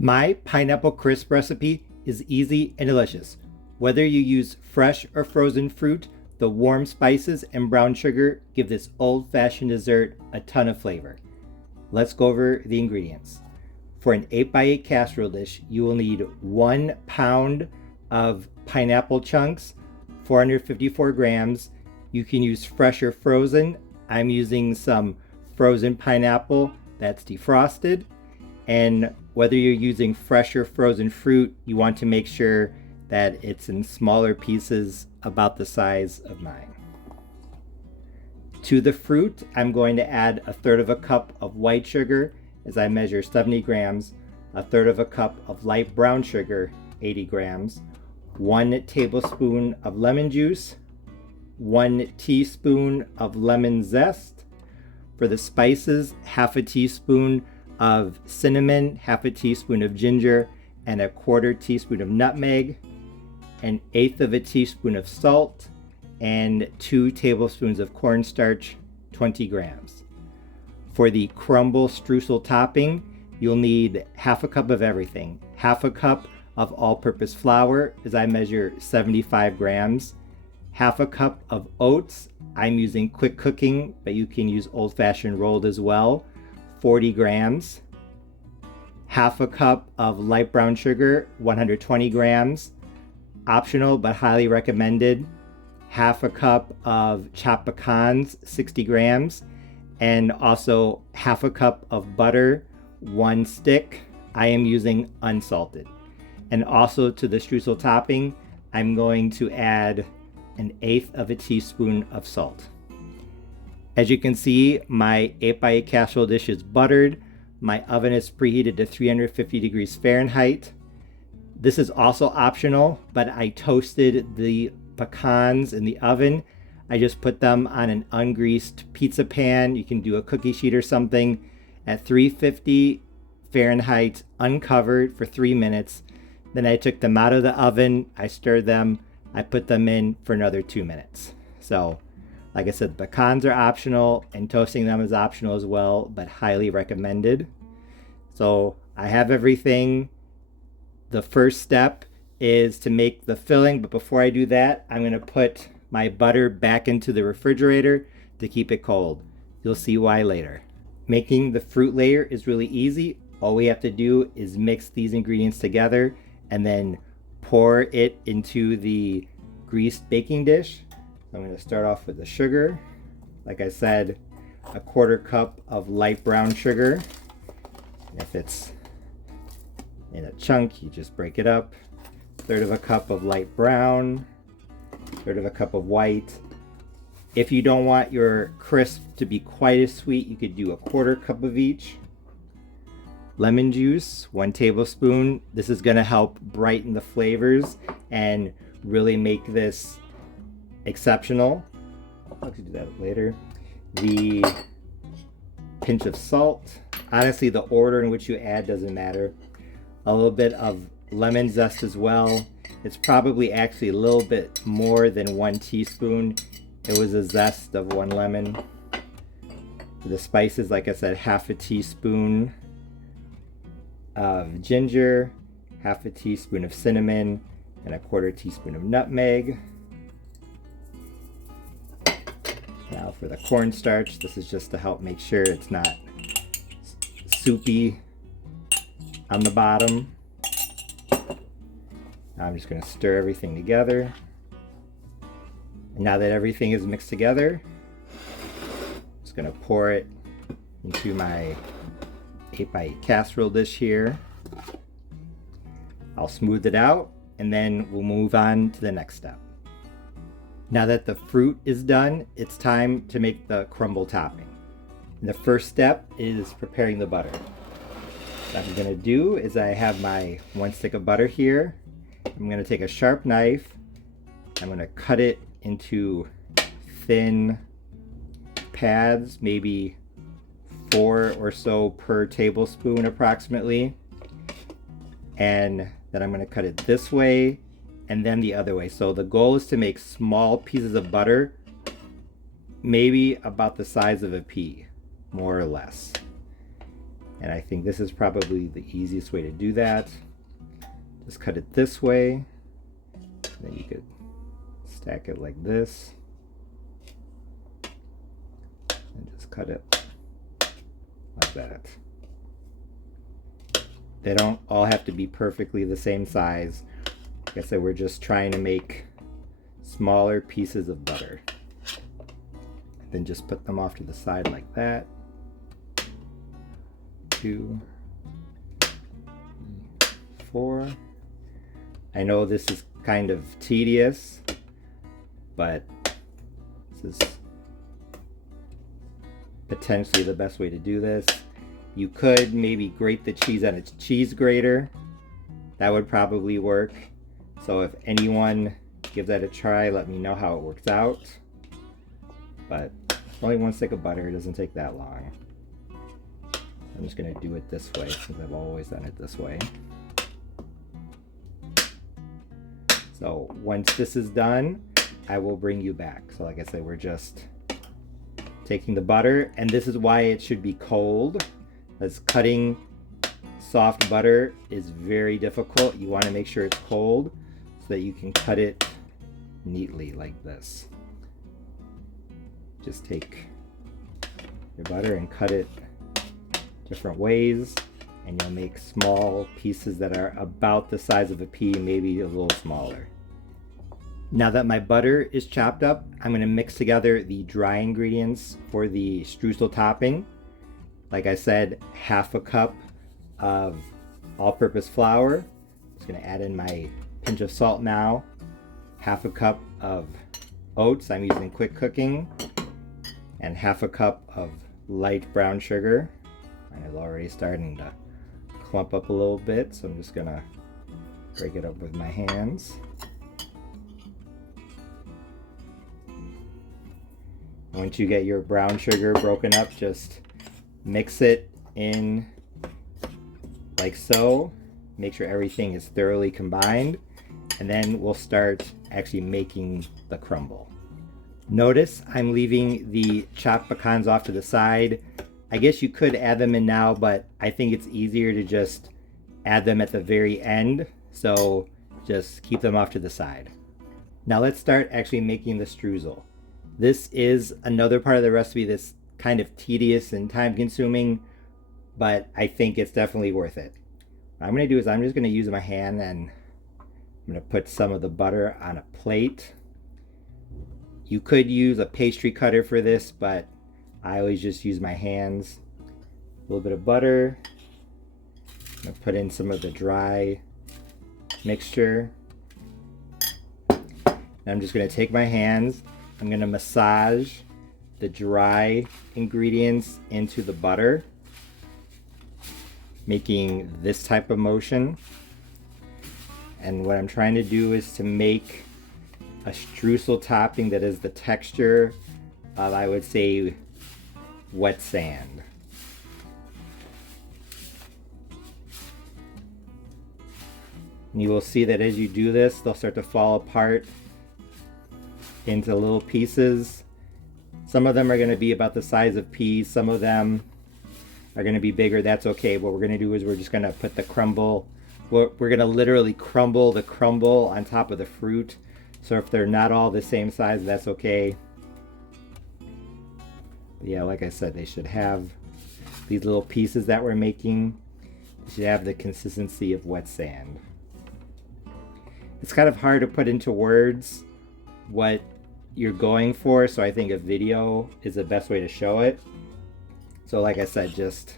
My pineapple crisp recipe is easy and delicious. Whether you use fresh or frozen fruit, the warm spices and brown sugar give this old-fashioned dessert a ton of flavor. Let's go over the ingredients. For an 8x8 casserole dish, you will need 1 pound of pineapple chunks, 454 grams. You can use fresh or frozen. I'm using some frozen pineapple that's defrosted. And whether you're using fresh or frozen fruit, you want to make sure that it's in smaller pieces about the size of mine. To the fruit, I'm going to add 1/3 cup of white sugar as I measure 70 grams, 1/3 cup of light brown sugar, 80 grams, 1 tablespoon of lemon juice, 1 teaspoon of lemon zest. For the spices, 1/2 teaspoon of cinnamon, 1/2 teaspoon of ginger, and 1/4 teaspoon of nutmeg, 1/8 teaspoon of salt, and 2 tablespoons of cornstarch, 20 grams. For the crumble streusel topping, you'll need 1/2 cup of everything. 1/2 cup of all-purpose flour, as I measure 75 grams. 1/2 cup of oats. I'm using quick cooking, but you can use old-fashioned rolled as well. 40 grams. 1/2 cup of light brown sugar, 120 grams. Optional, but highly recommended. 1/2 cup of chopped pecans, 60 grams. And also 1/2 cup of butter, 1 stick. I am using unsalted. And also to the streusel topping, I'm going to add 1/8 teaspoon of salt. As you can see, my 8x8 casserole dish is buttered. My oven is preheated to 350 degrees Fahrenheit. This is also optional, but I toasted the pecans in the oven. I just put them on an ungreased pizza pan. You can do a cookie sheet or something at 350 Fahrenheit, uncovered for 3 minutes. Then I took them out of the oven. I stirred them. I put them in for another 2 minutes. So, like I said, the pecans are optional and toasting them is optional as well, but highly recommended. So I have everything. The first step is to make the filling, but before I do that, I'm going to put my butter back into the refrigerator to keep it cold. You'll see why later. Making the fruit layer is really easy. All we have to do is mix these ingredients together and then pour it into the greased baking dish. I'm going to start off with the sugar. Like I said, 1/4 cup of light brown sugar. And if it's in a chunk, you just break it up. 1/3 cup of light brown, 1/3 cup of white. If you don't want your crisp to be quite as sweet, you could do 1/4 cup of each. Lemon juice, 1 tablespoon. This is going to help brighten the flavors and really make this exceptional. I'll actually do that later. The pinch of salt. Honestly, the order in which you add doesn't matter. A little bit of lemon zest as well. It's probably actually a little bit more than 1 teaspoon. It was a zest of 1 lemon. For the spices, like I said, 1/2 teaspoon of ginger, 1/2 teaspoon of cinnamon, and 1/4 teaspoon of nutmeg. Now for the cornstarch, this is just to help make sure it's not soupy on the bottom. Now I'm just going to stir everything together. And now that everything is mixed together, I'm just going to pour it into my 8x8 casserole dish here. I'll smooth it out and then we'll move on to the next step. Now that the fruit is done, it's time to make the crumble topping. And the first step is preparing the butter. What I'm going to do is I have my 1 stick of butter here. I'm going to take a sharp knife. I'm going to cut it into thin pads, maybe 4 or so per tablespoon approximately. And then I'm going to cut it this way and then the other way. So the goal is to make small pieces of butter, maybe about the size of a pea, more or less. And I think this is probably the easiest way to do that. Just cut it this way. Then you could stack it like this. And just cut it like that. They don't all have to be perfectly the same size. Like I said, we're just trying to make smaller pieces of butter. Then just put them off to the side like that. 2, 4. I know this is kind of tedious, but this is potentially the best way to do this. You could maybe grate the cheese on a cheese grater. That would probably work. So if anyone gives that a try, let me know how it works out. But only 1 stick of butter, it doesn't take that long. I'm just going to do it this way since I've always done it this way. So once this is done, I will bring you back. So like I said, we're just taking the butter, and this is why it should be cold, as cutting soft butter is very difficult. You want to make sure it's cold so that you can cut it neatly like this. Just take your butter and cut it different ways, and you'll make small pieces that are about the size of a pea, maybe a little smaller. Now that my butter is chopped up, I'm going to mix together the dry ingredients for the streusel topping. Like I said, 1/2 cup of all-purpose flour. Just going to add in my pinch of salt now. 1/2 cup of oats, I'm using quick cooking, and 1/2 cup of light brown sugar. Mine is already starting to clump up a little bit, so I'm just gonna break it up with my hands. Once you get your brown sugar broken up, just mix it in like so. Make sure everything is thoroughly combined, and then we'll start actually making the crumble. Notice I'm leaving the chopped pecans off to the side. I guess you could add them in now, but I think it's easier to just add them at the very end. So just keep them off to the side. Now let's start actually making the streusel. This is another part of the recipe that's kind of tedious and time consuming, but I think it's definitely worth it. What I'm going to do is I'm just going to use my hand, and I'm going to put some of the butter on a plate. You could use a pastry cutter for this, but I always just use my hands. A little bit of butter. I'm going to put in some of the dry mixture. And I'm just going to take my hands. I'm going to massage the dry ingredients into the butter, making this type of motion. And what I'm trying to do is to make a streusel topping that is the texture of, I would say, wet sand. And you will see that as you do this, they'll start to fall apart into little pieces. Some of them are going to be about the size of peas. Some of them are going to be bigger. That's okay. What we're going to do is we're just going to put the crumble. We're going to literally crumble the crumble on top of the fruit. So if they're not all the same size, that's okay. But yeah, like I said, they should have these little pieces that we're making. They should have the consistency of wet sand. It's kind of hard to put into words what you're going for, so I think a video is the best way to show it. So like I said, just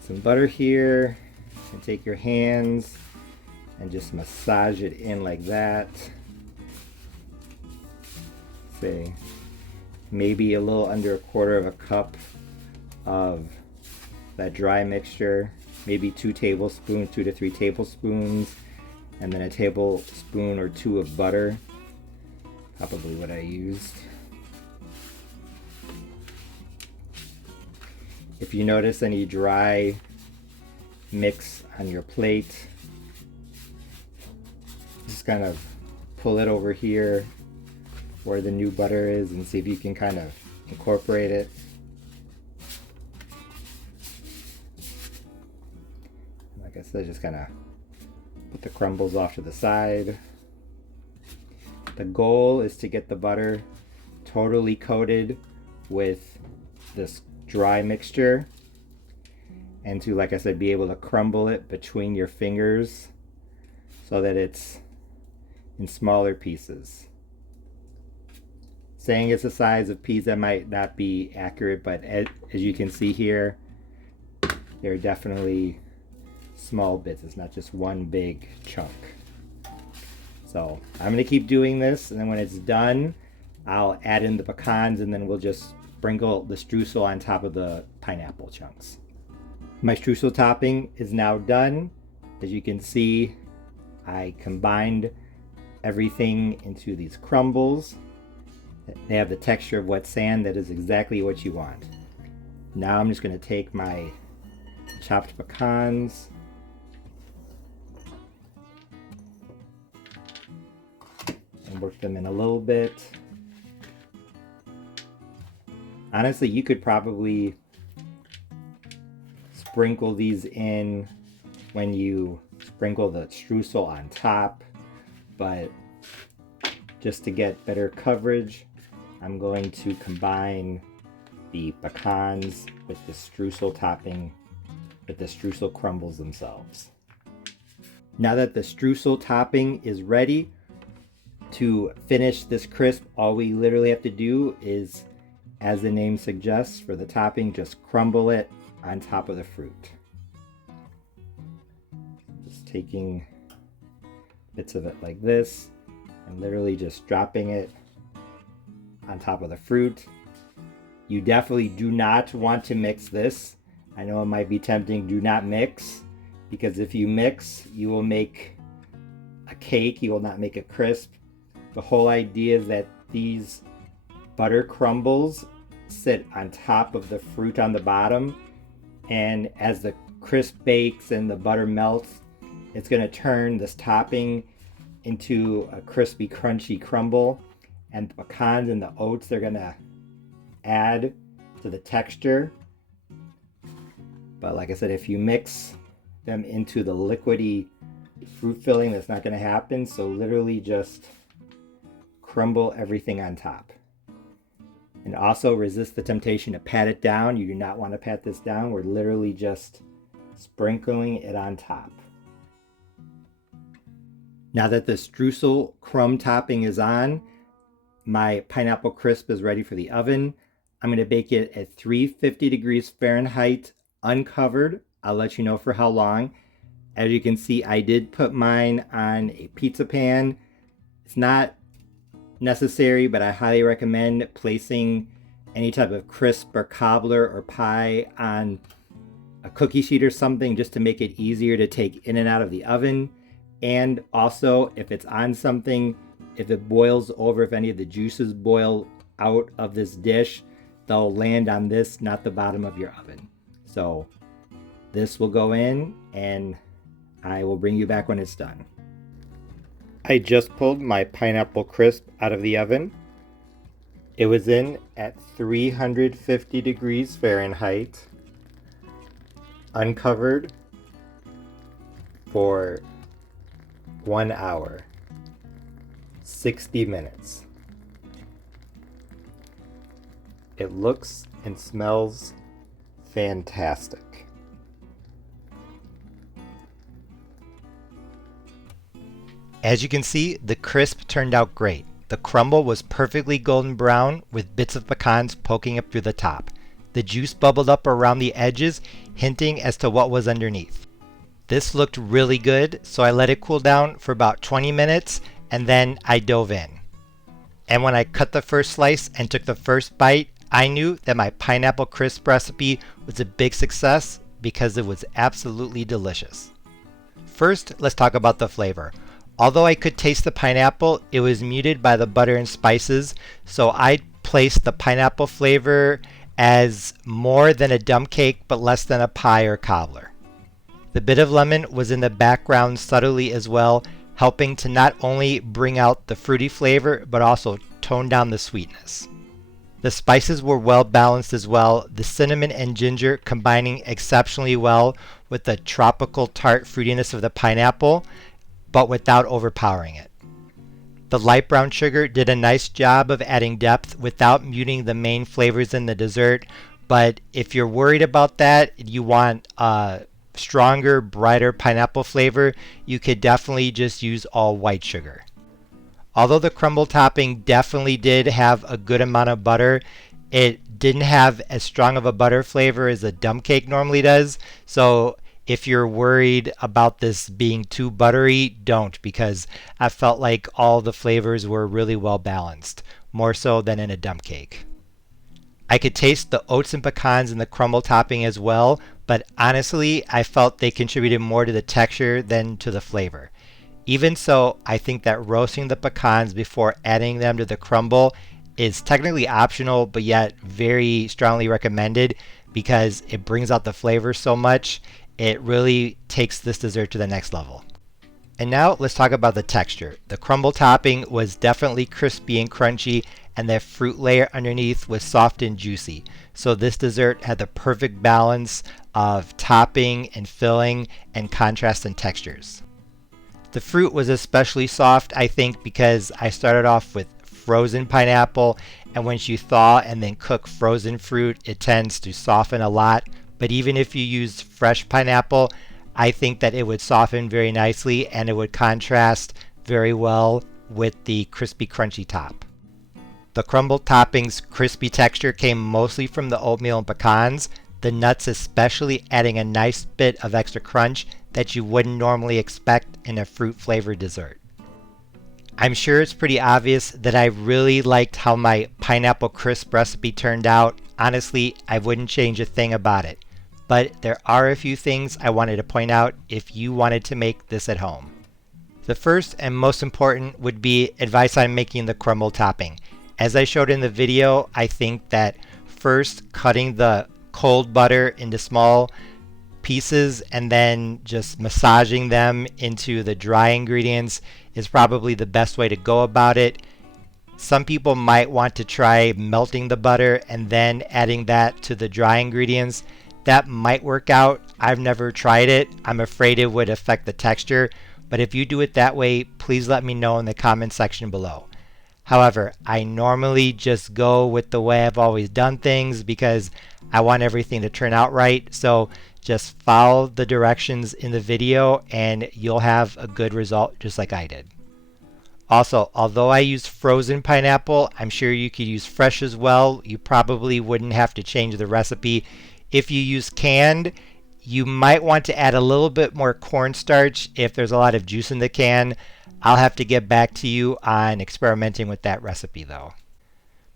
some butter here, and take your hands and just massage it in like that. Say maybe a little under 1/4 cup of that dry mixture, maybe 2 tablespoons, 2 to 3 tablespoons, and then a tablespoon or 2 of butter, probably what I used. If you notice any dry mix on your plate, just kind of pull it over here where the new butter is and see if you can kind of incorporate it. Like I said, just kind of put the crumbles off to the side. The goal is to get the butter totally coated with this dry mixture and to, like I said, be able to crumble it between your fingers so that it's in smaller pieces. Saying it's the size of peas, that might not be accurate, but as you can see here, they're definitely small bits. It's not just one big chunk. So I'm going to keep doing this, and then when it's done, I'll add in the pecans, and then we'll just sprinkle the streusel on top of the pineapple chunks. My streusel topping is now done. As you can see, I combined everything into these crumbles. They have the texture of wet sand. That is exactly what you want. Now I'm just going to take my chopped pecans and work them in a little bit. Honestly, you could probably sprinkle these in when you sprinkle the streusel on top, but just to get better coverage, I'm going to combine the pecans with the streusel topping, with the streusel crumbles themselves. Now that the streusel topping is ready, to finish this crisp, all we literally have to do is, as the name suggests, for the topping, just crumble it on top of the fruit. Just taking bits of it like this and literally just dropping it on top of the fruit. You definitely do not want to mix this. I know it might be tempting. Do not mix, because if you mix, you will make a cake. You will not make a crisp. The whole idea is that these butter crumbles sit on top of the fruit on the bottom, and as the crisp bakes and the butter melts, it's going to turn this topping into a crispy, crunchy crumble, and the pecans and the oats, they're going to add to the texture. But like I said, if you mix them into the liquidy fruit filling, that's not going to happen. So literally just crumble everything on top. And also resist the temptation to pat it down. You do not want to pat this down. We're literally just sprinkling it on top. Now that the streusel crumb topping is on, my pineapple crisp is ready for the oven. I'm going to bake it at 350 degrees Fahrenheit, uncovered. I'll let you know for how long. As you can see, I did put mine on a pizza pan. It's not necessary, but I highly recommend placing any type of crisp or cobbler or pie on a cookie sheet or something, just to make it easier to take in and out of the oven. And also, if it's on something, if it boils over, if any of the juices boil out of this dish, they'll land on this, not the bottom of your oven. So this will go in, and I will bring you back when it's done. I just pulled my pineapple crisp out of the oven. It was in at 350 degrees Fahrenheit, uncovered, for 1 hour, 60 minutes. It looks and smells fantastic. As you can see, the crisp turned out great. The crumble was perfectly golden brown with bits of pecans poking up through the top. The juice bubbled up around the edges, hinting as to what was underneath. This looked really good, so I let it cool down for about 20 minutes, and then I dove in. And when I cut the first slice and took the first bite, I knew that my pineapple crisp recipe was a big success because it was absolutely delicious. First, let's talk about the flavor. Although I could taste the pineapple, it was muted by the butter and spices, so I placed the pineapple flavor as more than a dump cake but less than a pie or cobbler. The bit of lemon was in the background subtly as well, helping to not only bring out the fruity flavor but also tone down the sweetness. The spices were well balanced as well, the cinnamon and ginger combining exceptionally well with the tropical tart fruitiness of the pineapple, but without overpowering it. The light brown sugar did a nice job of adding depth without muting the main flavors in the dessert, but if you're worried about that, you want a stronger, brighter pineapple flavor, you could definitely just use all white sugar. Although the crumble topping definitely did have a good amount of butter, it didn't have as strong of a butter flavor as a dump cake normally does. So if you're worried about this being too buttery, don't, because I felt like all the flavors were really well balanced, more so than in a dump cake. I could taste the oats and pecans in the crumble topping as well, but honestly, I felt they contributed more to the texture than to the flavor. Even so, I think that roasting the pecans before adding them to the crumble is technically optional, but yet very strongly recommended because it brings out the flavor so much. It really takes this dessert to the next level. And now let's talk about the texture. The crumble topping was definitely crispy and crunchy, and the fruit layer underneath was soft and juicy. So this dessert had the perfect balance of topping and filling and contrast in textures. The fruit was especially soft, I think, because I started off with frozen pineapple, and once you thaw and then cook frozen fruit, it tends to soften a lot. But even if you use fresh pineapple, I think that it would soften very nicely and it would contrast very well with the crispy, crunchy top. The crumble topping's crispy texture came mostly from the oatmeal and pecans, the nuts especially adding a nice bit of extra crunch that you wouldn't normally expect in a fruit-flavored dessert. I'm sure it's pretty obvious that I really liked how my pineapple crisp recipe turned out. Honestly, I wouldn't change a thing about it. But there are a few things I wanted to point out if you wanted to make this at home. The first and most important would be advice on making the crumble topping. As I showed in the video, I think that first cutting the cold butter into small pieces and then just massaging them into the dry ingredients is probably the best way to go about it. Some people might want to try melting the butter and then adding that to the dry ingredients. That might work out. I've never tried it. I'm afraid it would affect the texture, but if you do it that way, please let me know in the comment section below. However, I normally just go with the way I've always done things because I want everything to turn out right. So just follow the directions in the video and you'll have a good result just like I did. Also, although I used frozen pineapple, I'm sure you could use fresh as well. You probably wouldn't have to change the recipe. If you use canned, you might want to add a little bit more cornstarch if there's a lot of juice in the can. I'll have to get back to you on experimenting with that recipe though.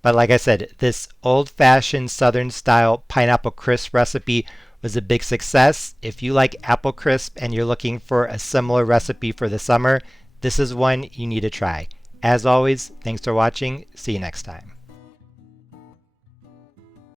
But like I said, this old-fashioned Southern style pineapple crisp recipe was a big success. If you like apple crisp and you're looking for a similar recipe for the summer, this is one you need to try. As always, thanks for watching. See you next time.